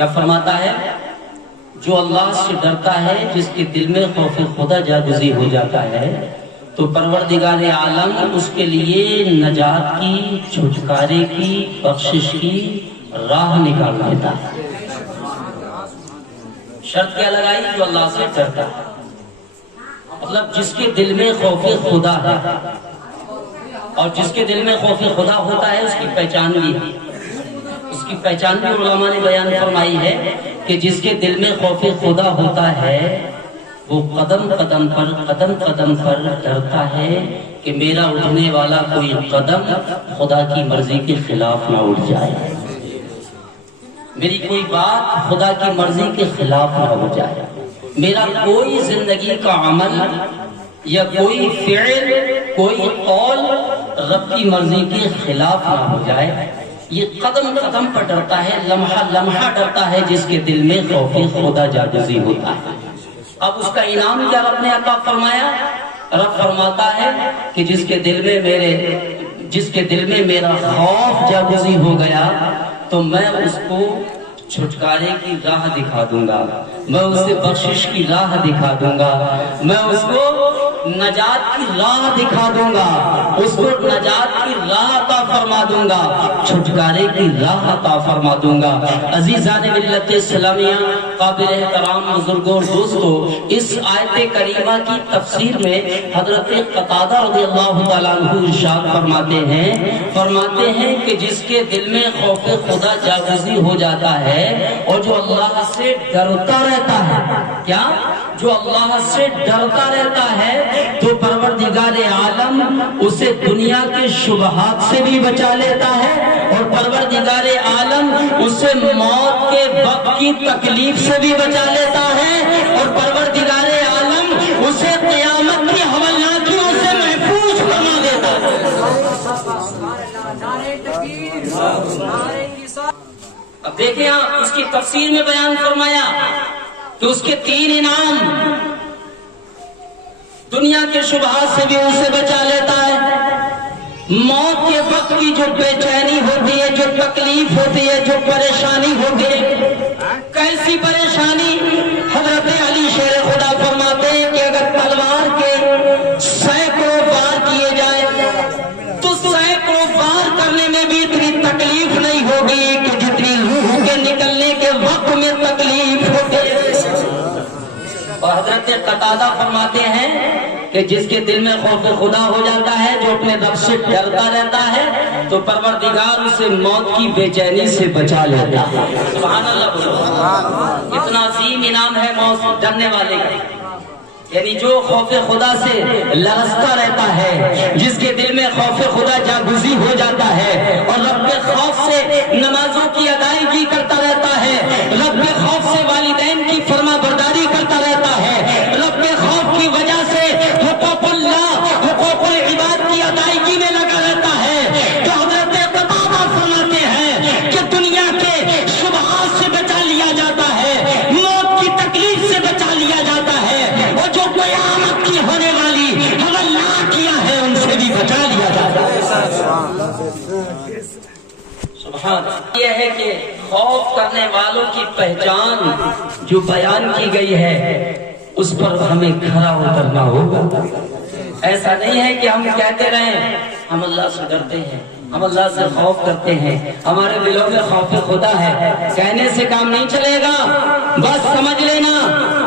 کیا فرماتا ہے؟ جو اللہ سے ڈرتا ہے، جس کے دل میں خوف خدا جاگزی ہو جاتا ہے، تو پروردگار عالم اس کے لیے نجات کی، چھٹکارے کی، بخشش کی راہ نکال دیتا ہے۔ شرط کیا لگائی؟ جو اللہ سے ڈرتا ہے، مطلب جس کے دل میں خوف خدا ہے، اور جس کے دل میں خوف خدا ہوتا ہے اس کی پہچان بھی ہے۔ اس کی پہچان بھی علماء نے بیان فرمائی ہے کہ جس کے دل میں خوف خدا ہوتا ہے وہ قدم قدم پر ڈرتا ہے کہ میرا اٹھنے والا کوئی قدم خدا کی مرضی کے خلاف نہ اٹھ جائے، میری کوئی بات خدا کی مرضی کے خلاف نہ ہو جائے، میرا کوئی زندگی کا عمل یا کوئی فعل، کوئی قول رب کی مرضی کے خلاف نہ ہو جائے۔ یہ قدم پر ڈرتا ہے، لمحہ ڈرتا ہے جس کے دل میں خوف خدا جاگزی ہوتا ہے۔ اب اس کا انعام کیا رب نے عطا فرمایا؟ رب فرماتا ہے کہ جس کے دل میں میرا خوف جاگزی ہو گیا تو میں اس کو چھٹکارے کی راہ دکھا دوں گا، میں اسے بخشش کی راہ دکھا دوں گا، میں اس کو نجات کی راہ دکھا دوں گا، اس کو نجات کی راہ عطا فرما دوں گا، چھٹکارے کی راہ عطا فرما دوں گا۔ عزیزان ملت اسلامیہ، قابل احترام بزرگوں اور دوستوں، اس آیت کریمہ کی تفسیر میں حضرت قتادہ رضی اللہ تعالیٰ عنہ ارشاد فرماتے ہیں کہ جس کے دل میں خوف خدا جاگزی ہو جاتا ہے اور جو اللہ سے ڈرتا رہتا ہے، کیا؟ جو اللہ سے ڈرتا رہتا ہے تو پروردگار عالم اسے دنیا کے شبہات سے بھی بچا لیتا ہے، اور پروردگار عالم اسے موت کے وقت کی تکلیف سے بھی بچا لیتا ہے، اور پروردگار عالم اسے قیامت کی ہولناکیوں سے محفوظ فرما دیتا ہے۔ اب دیکھیں آپ، اس کی تفسیر میں بیان فرمایا کہ اس کے 3 انعام، دنیا کے شبہات سے بھی اسے بچا لیتا ہے، موت کے وقت کی جو بے چینی ہوتی ہے، جو تکلیف ہوتی ہے، جو پریشانی ہوتی ہے، کیسی پریشانی؟ حضرت علی شیر خدا فرماتے ہیں کہ اگر تلوار کے سینکڑوں وار کیے جائیں تو سینکڑوں وار کرنے میں بھی اتنی تکلیف نہیں ہوگی کہ جتنی روح کے نکلنے کے وقت میں تکلیف ہوتی ہے۔ اور حضرت قتادہ فرماتے ہیں کہ جس کے دل میں خوف خدا ہو جاتا ہے، جو اپنے رب سے ڈرتا رہتا ہے، تو پروردگار اسے موت کی بے چینی سے بچا لیتا ہے۔ سبحان اللہ بولو، اتنا عظیم انعام ہے موت ڈرنے والے کا، یعنی جو خوف خدا سے لرزتا رہتا ہے، جس کے دل میں خوف خدا جاگزی ہو جاتا ہے اور رب کے خوف سے نمازوں کی ادائیگی کرتا رہتا ہے، رب کے خوف سے والدین کی فرما برداری کرتا رہتا ہے، رب کے خوف کی وجہ سے حقوق اللہ، حقوق العباد کی ادائیگی میں لگا رہتا ہے، تو حضرت قتادہ فرماتے ہیں کہ دنیا کے شبہات سے بچا لیا جاتا ہے، موت کی تکلیف سے بچا لیا جاتا ہے، اور جو قیامت کی ہونے والی ہولناکیاں ہیں ان سے بھی بچا لیا جاتا ہے۔ سبحان یہ ہے کہ خوف کرنے والوں کی پہچان جو بیان کی گئی ہے اس پر ہمیں کھرا اترنا ہوگا۔ ایسا نہیں ہے کہ ہم کہتے رہیں ہم اللہ سے ڈرتے ہیں، ہم اللہ سے خوف کرتے ہیں، ہمارے دلوں میں خوف خدا ہے، کہنے سے کام نہیں چلے گا۔ بس سمجھ لینا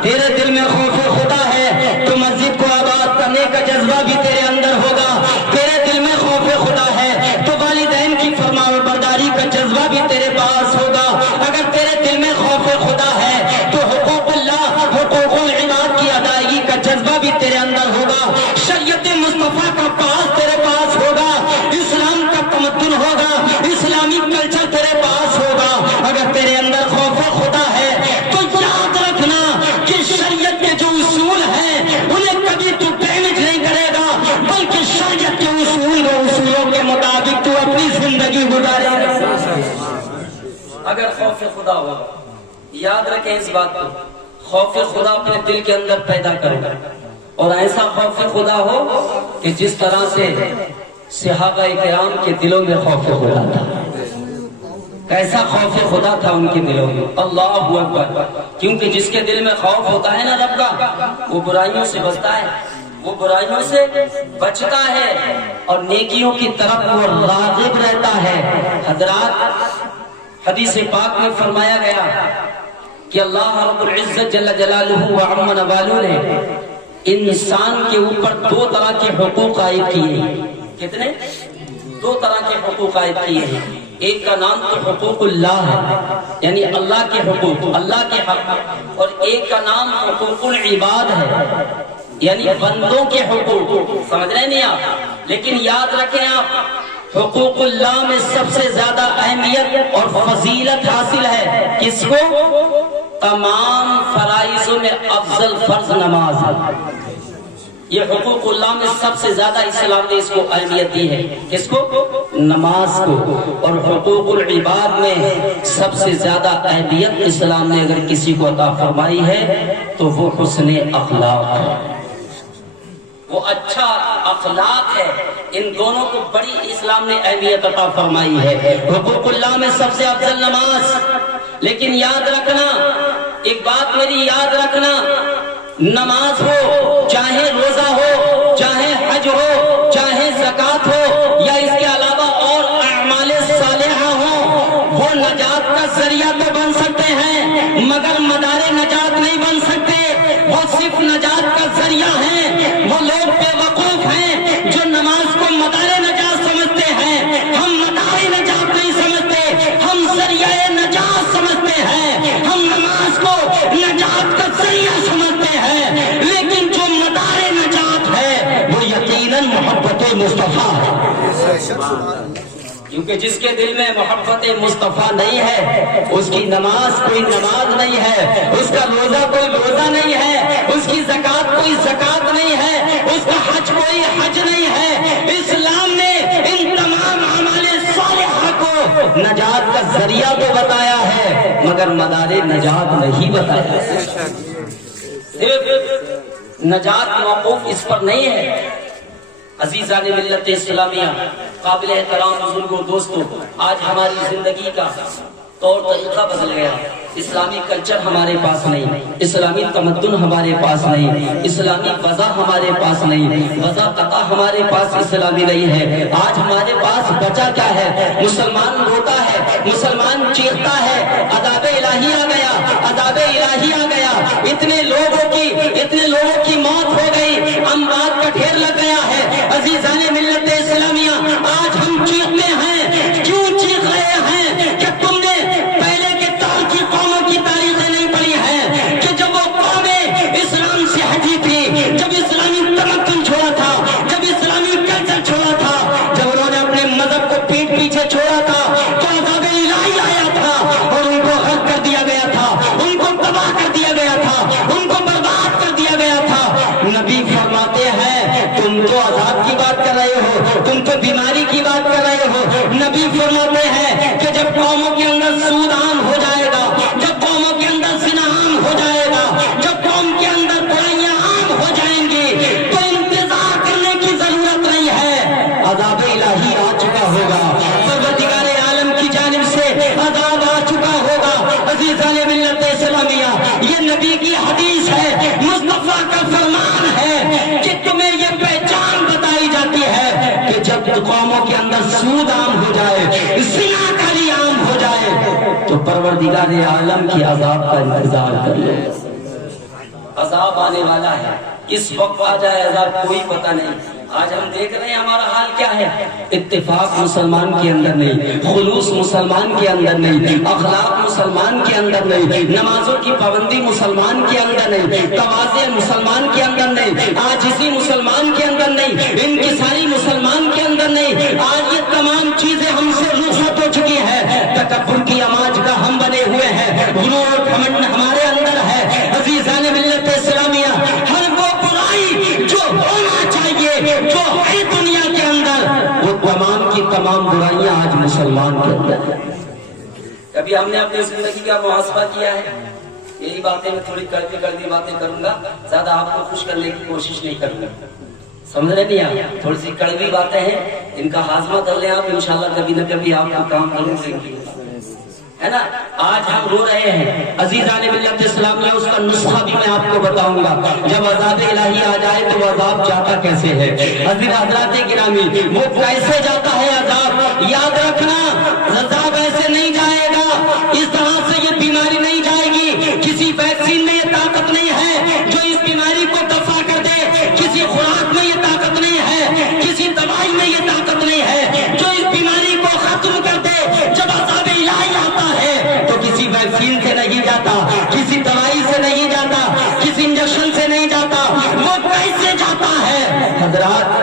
تیرے دل میں خوف خدا ہے تو مسجد کو آباد کرنے کا جذبہ بھی تیرے اندر ہوگا، تیرے دل میں خوف خدا ہے تو والدین کی فرما برداری کا جذبہ بھی تیرے پاس ہوگا، اگر تیرے دل میں خوف خدا ہے تو حقوق اللہ، حقوق العباد کی ادائیگی کا جذبہ بھی تیرے اندر ہوگا، شریعت مصطفیٰ کا پاس تیرے پاس ہوگا، اسلام کا تمدن ہوگا، اسلامی کلچر تیرے پاس ہوگا۔ اگر تیرے اندر خوف خدا ہے تو یاد رکھنا کہ شریعت کے جو اصول ہیں انہیں کبھی تو ڈیمیج نہیں کرے گا، بلکہ شریعت کے اصول و اصولوں کے مطابق تو اپنی زندگی گزارے گا۔ اگر خوف خدا ہو، یاد رکھیں اس بات کو، خوف خدا اپنے دل کے اندر پیدا کرو، اور ایسا خوف خدا ہو کہ جس طرح سے صحابہ کرام کے دلوں میں خوف خدا تھا۔ کیسا خوف خدا تھا ان کے دلوں میں، اللہ اکبر. کیونکہ جس کے دل میں خوف ہوتا ہے نا رب کا، وہ برائیوں سے بچتا ہے، وہ برائیوں سے بچتا ہے اور نیکیوں کی طرف وہ راغب رہتا ہے. حضرات حدیث پاک میں فرمایا گیا کہ اللہ رب العزت جل جلالہ و عم نوالہ نے انسان کے اوپر دو طرح کے حقوق عائد کیے ہیں. کتنے؟ دو طرح کے حقوق عائد کیے ہیں. ایک کا نام تو حقوق اللہ ہے، یعنی اللہ کے حقوق، اللہ کے حق، اور ایک کا نام حقوق العباد ہے، یعنی بندوں کے حقوق. سمجھ رہے نہیں آپ؟ لیکن یاد رکھیں آپ، حقوق اللہ میں سب سے زیادہ اہمیت اور فضیلت حاصل ہے کس کو؟ تمام فرائضوں میں افضل فرض نماز ہے. یہ حقوق اللہ میں سب سے زیادہ اسلام نے اس کو اہمیت دی ہے. کس کو؟ نماز کو. اور حقوق العباد میں سب سے زیادہ اہمیت اسلام نے اگر کسی کو عطا فرمائی ہے تو وہ حسن اخلاق ہے، وہ اچھا اخلاق ہے. ان دونوں کو بڑی اسلام نے اہمیت عطا فرمائی ہے. حقوق اللہ میں سب سے افضل نماز. لیکن یاد رکھنا، ایک بات میری یاد رکھنا، نماز ہو، چاہے روزہ ہو، چاہے حج ہو، چاہے زکوٰۃ ہو، یا اس کے علاوہ اور اعمال صالحہ ہوں، وہ نجات کا ذریعہ تو بن سکتے ہیں مگر مدار نجات نہیں بن سکتے. وہ صرف نجات کا ذریعہ ہیں. وہ لوگ بے وقوف ہیں جو نماز کو مدار نجات سمجھتے ہیں. ہم مدار نجات نہیں سمجھتے، ہم ذریعہ نجات سمجھتے ہیں. ہم نماز کو نجات کا ذریعہ سمجھتے ہیں، لیکن جو مدار نجات ہے وہ یقیناً محبت مصطفیٰ ہے. کیونکہ جس کے دل میں محبت مصطفیٰ نہیں ہے، اس کی نماز کوئی نماز نہیں ہے، اس کا روزہ کوئی روزہ نہیں ہے، اس کی زکوٰۃ کوئی زکوٰۃ نہیں ہے، اس کا حج کوئی حج نہیں ہے. اسلام نے ان تمام اعمال صالحہ کو نجات کا ذریعہ تو بتایا ہے مگر مدار نجات نہیں بتایا. صرف نجات موقوف اس پر نہیں ہے. عزیزان ملت اسلامیہ، قابل احترام بزرگوں، دوستوں، آج ہماری زندگی کا طور طریقہ بدل گیا. اسلامی کلچر ہمارے پاس نہیں، اسلامی تمدن ہمارے پاس نہیں، اسلامی وضع ہمارے پاس نہیں، وضع قطع ہمارے پاس اسلامی نہیں ہے. آج ہمارے پاس بچا کیا ہے؟ مسلمان روتا ہے، مسلمان چیختا ہے، عذاب الہی آ گیا، عذاب الہی آ گیا. اتنے لوگوں کی موت ہو گئی، اموات کا ڈھیر لگ گیا ہے. عزیزان ملت اسلامیہ، آج ہم چیختے ہیں. کیوں چیخ رہے ہیں؟ کہ تم نے پہلے کے دور کی قوموں کی تاریخیں نہیں پڑھی ہیں کہ جب وہ قومیں اسلام سے ہٹی تھی، جب اسلامی تمدن چھوڑا تھا، جب اسلامی کلچر چھوڑا تھا، جب انہوں نے اپنے مذہب کو پیٹ پیچھے چھوڑا تھا تو عذاب الہی آیا تھا اور ان کو غرق کر دیا گیا تھا، ان کو تباہ کر دیا گیا تھا، ان کو برباد کر دیا گیا تھا. نبی فرماتے ہیں تم تو عذاب کی بات کر رہے ہو، تم تو بیماری کی بات کر رہے ہو. نبی فرماتے ہیں کہ جب قوموں کے اندر سود عام ہو جائے گا، جب قوموں کے اندر زنا عام ہو جائے گا، جب قوم کے اندر برائیاں عام ہو جائیں گی تو انتظار کرنے کی ضرورت نہیں ہے، عذاب الہی آ چکا ہوگا، پروردگار عالم کی جانب سے عذاب آ چکا ہوگا. عزیزان ملت اسلامیہ، یہ نبی کی حدیث ہے، مصطفیٰ کا فرمان ہے کہ تمہیں یہ پہچان بتائی جاتی ہے کہ جب قوموں کے اندر سود عام ہو جائے، زنا کاری عام ہو جائے تو پروردگار عالم کی عذاب کا انتظار کر لو. عذاب آنے والا ہے، کس وقت آ جائے عذاب کوئی پتہ نہیں. آج ہم دیکھ رہے ہیں ہمارا حال کیا ہے. اتفاق مسلمان کے اندر نہیں، خلوص مسلمان کے اندر نہیں، اخلاق مسلمان کے اندر نہیں، نمازوں کی پابندی مسلمان کے اندر نہیں، تواضع مسلمان کے اندر نہیں، عاجزی مسلمان کے اندر نہیں، انکساری مسلمان کے اندر نہیں. آج یہ تمام چیزیں ہم سے رخصت ہو چکی ہے. تکبر کی آماج کا ہم بنے ہوئے ہیں، غرور و گھمنڈ ہمارے اندر ہے. عزیزان ملت اسلامیہ، ہر وہ برائی جو ہونا چاہیے، جو ہے دنیا کے اندر، وہ تمام کی تمام برائیاں آج مسلمان کے اندر ہیں. کبھی ہم نے اپنی زندگی کا محاسبہ کیا ہے؟ یہی باتیں میں تھوڑی کڑوی باتیں کروں گا، زیادہ آپ کو خوش کرنے کی کوشش نہیں کروں گا. سمجھ رہے نہیں آپ؟ تھوڑی سی کڑوی باتیں ہیں، ان کا ہاضمہ کر لیں آپ، انشاءاللہ کبھی نہ کبھی آپ کو کام ضرور دیں گے. ہے نا. آج ہم رو رہے ہیں. عزیزان ملت اسلامیہ اس کا نسخہ بھی میں آپ کو بتاؤں گا. جب عذاب الہی آ جائے تو عذاب جاتا کیسے ہے. حضرات گرامی وہ کیسے جاتا ہے عذاب. یاد رکھنا عذاب ایسے نہیں جائے گا, اس طرح سے یہ بیماری نہیں جائے گی. کسی ویکسین میں یہ طاقت نہیں ہے جو اس بیماری کو دفع کر دے. کسی خوراک میں یہ طاقت نہیں ہے, کسی دوائی میں یہ طاقت نہیں ہے جو اس بیماری کو ختم کر دے. جب عذاب الہی آتا ہے تو کسی ویکسین سے نہیں جاتا, کسی دوائی سے نہیں جاتا, کسی انجیکشن سے نہیں جاتا. وہ کیسے جاتا ہے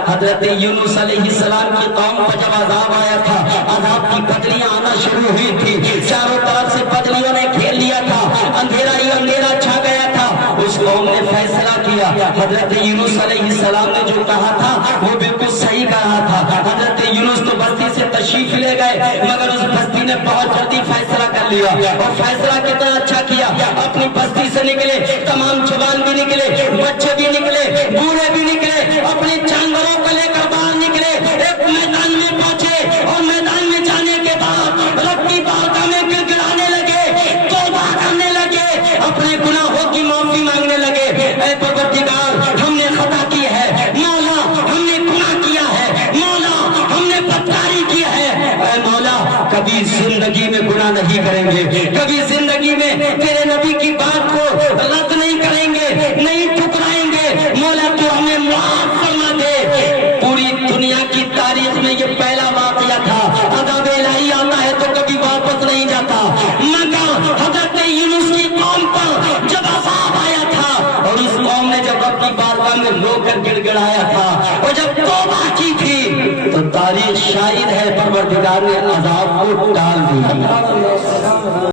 حضرت یونس علیہ السلام کی قوم پر جب عذاب آیا تھا, عذاب کی بدلیاں آنا شروع ہوئی تھی. چاروں طرف سے بدلیوں نے گھیر لیا تھا, اندھیرا ہی اندھیرا چھا گیا تھا. اس قوم نے فیصلہ کیا. حضرت یونس علیہ السلام نے جو کہا تھا وہ بالکل صحیح کہا تھا. حضرت یونس تو بستی سے تشریف لے گئے, مگر اس بستی نے بہت جلدی فیصلہ کر لیا. اور فیصلہ کتنا اچھا کیا, اپنی بستی سے نکلے, تمام جوان بھی نکلے, بچے بھی نکلے, بوڑھے بھی نکلے, اپنے جانوروں کو لے کر باہر نکلے. ایک میدان میں پہنچے اور میدان میں جانے کے بعد رب کی بارگاہ میں گڑگڑانے لگے, توبہ کرنے لگے, اپنے گناہوں کی معافی مانگنے لگے. اے پروردگار ہم نے خطا کی ہے, مولا ہم نے گناہ کیا ہے, مولا ہم نے بدکاری کی ہے. اے مولا کبھی زندگی میں گناہ نہیں کریں گے, کبھی زندگی میں تیرے نبی کی بات کو رد نہیں کریں گے, نہیں ٹھکرائیں گے. مولا تو ہمیں معاف فرما دے. پوری دنیا کی تاریخ میں یہ پہلا واقعہ تھا. عذاب الہی آتا ہے تو کبھی واپس نہیں جاتا, مگر حضرت یونس کی قوم پر جب عذاب آیا تھا اور اس قوم نے جب رب کی بارگاہ میں رو کر گڑ گڑایا تھا اور جب توبہ کی تھی تو تاریخ شاہد ہے پروردگار نے عذاب کو ٹال دیا.